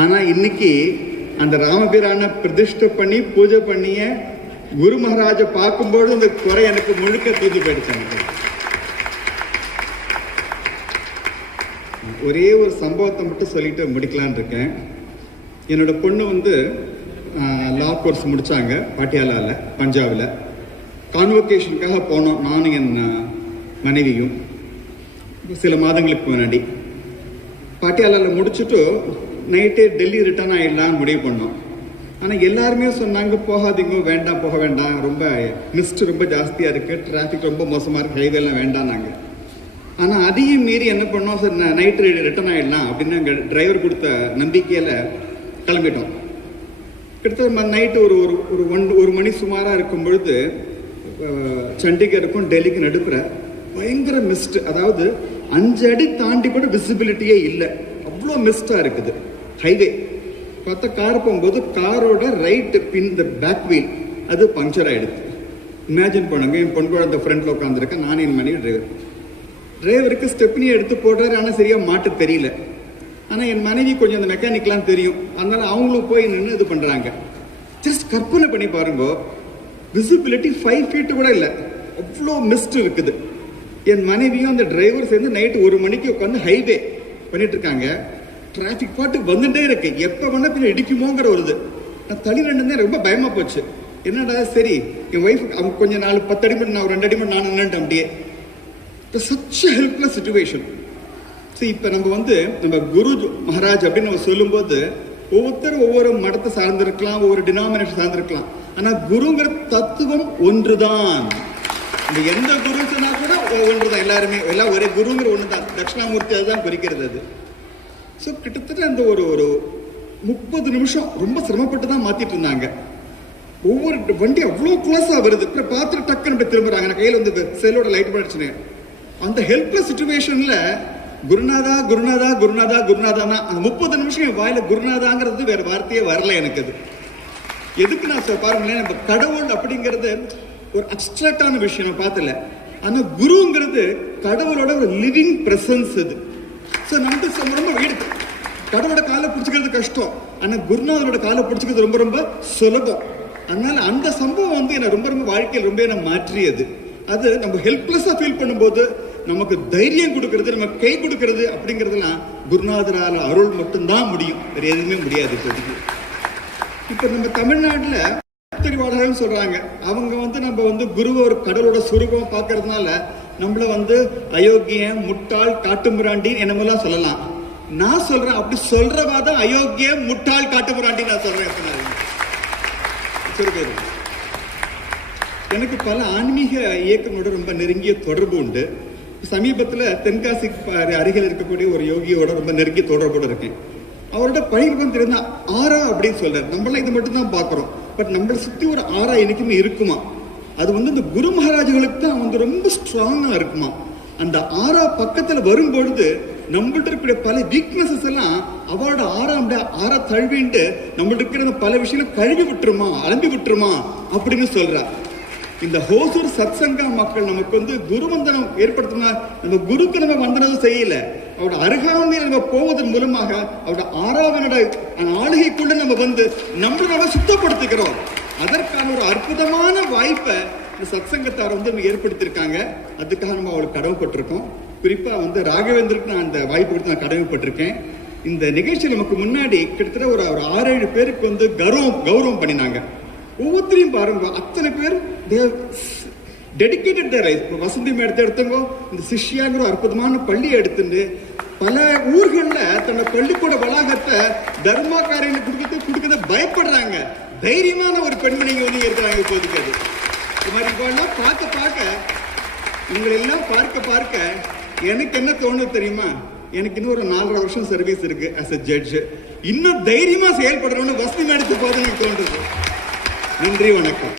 ஆனால் இன்னைக்கு அந்த ராமபிரானை பிரதிஷ்டை பண்ணி பூஜை பண்ணிய குரு மகாராஜை பார்க்கும்போது அந்த குறை எனக்கு முழுக்க தீர்ந்து போயிடுச்சு. ஒரே ஒரு சம்பவத்தை மட்டும் சொல்லிட்டு முடிக்கலான் இருக்கேன். என்னோட பொண்ணு லா கோர்ஸ் முடித்தாங்க பாட்டியாலாவில், பஞ்சாபில். கான்வொகேஷனுக்காக போனோம் நானும் என் மனைவியும். சில மாதங்களுக்கு முன்னாடி பாட்டியாலாவில் முடிச்சுட்டு நைட்டே டெல்லி ரிட்டர்ன் ஆகிடலான்னு முடிவு பண்ணோம். ஆனால் எல்லாருமே சொன்னாங்க போகாதீங்க, வேண்டாம் போக வேண்டாம், ரொம்ப மிஸ்ட் ரொம்ப ஜாஸ்தியாக இருக்குது, டிராஃபிக் ரொம்ப மோசமாக இருக்குது, ஹைவேலாம் வேண்டாம் நாங்கள். ஆனால் அதையும் மீறி என்ன பண்ணோம், சார் நைட்டு ரிட்டர்ன் ஆகிடலாம் அப்படின்னு எங்கள் டிரைவர் கொடுத்த நம்பிக்கையில் கிளம்பிட்டோம். கிட்டத்தட்ட நைட்டு ஒரு மணி சுமாராக இருக்கும் பொழுது சண்டிகருக்கும் டெல்லிக்கும் நடுப்புற பயங்கர மிஸ்ட். அதாவது 5 அடி தாண்டி கூட விசிபிலிட்டியே இல்லை, அவ்வளோ மிஸ்டாக இருக்குது. ஹைவே பார்த்தா கார் போகும்போது காரோட ரைட்டு பின் இந்த பேக் வீல் அது பங்க்சர் ஆகிடுது. இமேஜின் பண்ணுங்க, என் பொன் குழந்தை ஃப்ரெண்டில் உட்காந்துருக்கேன், நான் என் மனைவி டிரைவருக்கு ஸ்டெப்னி எடுத்து போடுறாரு. ஆனால் சரியாக மாட்டு தெரியல. ஆனால் என் மனைவி கொஞ்சம் அந்த மெக்கானிக்லாம் தெரியும், அதனால அவங்களும் போய் நின்று இது பண்ணுறாங்க. ஜஸ்ட் கற்பனை பண்ணி பாருங்க, விசிபிலிட்டி 5 feet கூட இல்லை, அவ்வளோ மிஸ்ட் இருக்குது. என் மனைவியும் அந்த டிரைவர் சேர்ந்து நைட்டு 1 மணிக்கு உட்காந்து ஹைவே பண்ணிட்டு இருக்காங்க. டிராஃபிக் பாட்டு வந்துட்டே இருக்கு, எப்போ வேணா பின்ன இடிக்குமோங்கிற வருது. நான் தள்ளி ரெண்டு ரொம்ப பயமா போச்சு. என்னடா சரி, என் ஒய்ஃப் அவங்க கொஞ்சம் 10 அடி மட்டும், நான் 2 அடி மட்டும் நான் நின்றுட்டேன் அப்படியே. Such helpless situation. சரி, இப்போ நம்ம குரு மகாராஜ் அப்படின்னு நம்ம சொல்லும்போது ஒவ்வொருத்தரும் ஒவ்வொரு மடத்தை சார்ந்திருக்கலாம், ஒவ்வொரு டினாமினேஷன் சார்ந்திருக்கலாம். ஆனால் குருங்கிற தத்துவம் ஒன்றுதான். இந்த எந்த குரு சொன்னா கூட ஒன்றுதான், எல்லாருமே எல்லாம் ஒரே குருங்கிற ஒன்று தான். தட்சிணாமூர்த்தி அதுதான் குறிக்கிறது அது. ஸோ கிட்டத்தட்ட அந்த ஒரு 30 நிமிஷம் ரொம்ப சிரமப்பட்டு தான் மாத்திட்டு இருந்தாங்க. ஒவ்வொரு வண்டி அவ்வளோ க்ளோஸாக வருது, அப்புறம் பார்த்துட்டு டக்குன்னு திரும்புறாங்க. நான் கையில் செல்லோட லைட் பண்ணிடுச்சுன்னு. அந்த ஹெல்ப்லெஸ் சிச்சுவேஷன்ல குருநாதா குருநாதா குருநாதா குருநாதானா அந்த 30 நிமிஷம் என் வாயில குருநாதாங்கிறது வேற வார்த்தையே வரல எனக்கு. அது எதுக்கு நான் பாருங்களேன், நம்ம கடவுள் அப்படிங்கிறது ஒரு அப்டிராக்டான விஷயம் நான் பார்த்தல. ஆனா குருங்கிறது கடவுளோட ஒரு லிவிங் பிரசன்ஸ். அது ஸோ நம்ம ரொம்ப வீடு கடவுளோட காலை பிடிச்சிக்கிறது கஷ்டம், ஆனா குருநாதரோட காலை பிடிச்சிக்கிறது ரொம்ப ரொம்ப சுலபம். அதனால அந்த சம்பவம் என்னை ரொம்ப வாழ்க்கையில் ரொம்ப என்ன மாற்றியது. அது நம்ம ஹெல்ப்லெஸ்ஸா ஃபீல் பண்ணும்போது நமக்கு தைரியம் கொடுக்கறது, நம்ம கை கொடுக்கறது அப்படிங்கிறதுலாம் குருநாதரால அருள் மட்டும்தான் முடியும், வேற எதுவுமே முடியாது. இப்போதைக்கு இப்ப நம்ம தமிழ்நாட்டுல தெரிவாளர்கள் சொல்றாங்க, அவங்க நம்ம குருவை ஒரு கடவுளோட சுரூபம் பார்க்கறதுனால நம்மள அயோக்கியம், முட்டாள், காட்டுமிராண்டின்னு என்னமெல்லாம் சொல்லலாம். நான் சொல்றேன், அப்படி சொல்றவாதான் அயோக்கியம், முட்டாள், காட்டுமிராண்டி நான் சொல்றேன். எனக்கு பல ஆன்மீக இயக்கங்களோட ரொம்ப நெருங்கிய தொடர்பு உண்டு. சமீபத்தில் தென்காசி அருகில் இருக்கக்கூடிய ஒரு யோகியோட ரொம்ப நெருங்கிய தொடர்போடு இருக்கேன். அவரோட பழகிருக்கும் தெரியுதா, ஆரா அப்படின்னு சொல்றாரு. நம்மளாம் இது மட்டும் தான் பார்க்குறோம், பட் நம்மளை சுற்றி ஒரு ஆரா என்னைக்குமே இருக்குமா. அது இந்த குரு மகாராஜர்களுக்கு தான் ரொம்ப ஸ்ட்ராங்காக இருக்குமா. அந்த ஆரா பக்கத்தில் வரும்பொழுது நம்மள்ட்ட இருக்கிற பல வீக்னஸஸ் எல்லாம் அவரோட ஆரா தழுவிட்டு நம்மள்ட்ட இருக்கிற பல விஷயங்களை கழுவி விட்டுருமா, அலம்பி விட்டுருமா அப்படின்னு சொல்றா. இந்த ஹோசூர் சத்சங்கா மக்கள் நமக்கு குருவந்தனம் ஏற்படுத்தினா, நம்ம குருக்கு நம்ம வந்தனம் செய்யல, அவரோட அருகாமையில் நம்ம போவதன் மூலமாக அவரோட ஆராதனோட ஆளுகைக்குள்ள நம்ம நம்மள சுத்தப்படுத்திக்கிறோம். அதற்கான ஒரு அற்புதமான வாய்ப்பை இந்த சத்சங்கத்தார் ஏற்படுத்தியிருக்காங்க. அதுக்காக நம்ம அவளுக்கு கடமைப்பட்டிருக்கோம். குறிப்பா ராகவேந்திரக்கு நான் அந்த வாய்ப்பு கொடுத்து நான் கடமைப்பட்டிருக்கேன். இந்த நிகழ்ச்சி நமக்கு முன்னாடி கிட்டத்தட்ட ஒரு 6-7 பேருக்கு கௌரவம் பண்ணினாங்க. ஒவ்வொருத்தரையும் பாருங்க, அத்தனை பேர் டெடிகேட்டட் தேர் லைஃப். வசந்தி மேடத்தை எடுத்துங்க, இந்த சிஷ்யாங்கிற அற்புதமான பள்ளியை எடுத்துட்டு பல ஊர்கள்ல தன்னோட பள்ளிக்கூட வளாகத்தை தர்மா காரியங்களுக்கு கொடுக்கறத பயப்படுறாங்க. தைரியமான ஒரு பெண்மணி இருக்கிறாங்க இப்போதைக்கு. அது இது மாதிரி பார்க்க இவங்களை எல்லாம் பார்க்க எனக்கு என்ன தோணுது தெரியுமா, எனக்கு இன்னும் ஒரு 4.5 வருஷம் சர்வீஸ் இருக்கு ஆஸ் அ ஜட்ஜ். இன்னும் தைரியமா செயல்படுறோம்னு வசதி மேடத்து போது எனக்கு தோன்றுது. நன்றி, வணக்கம்.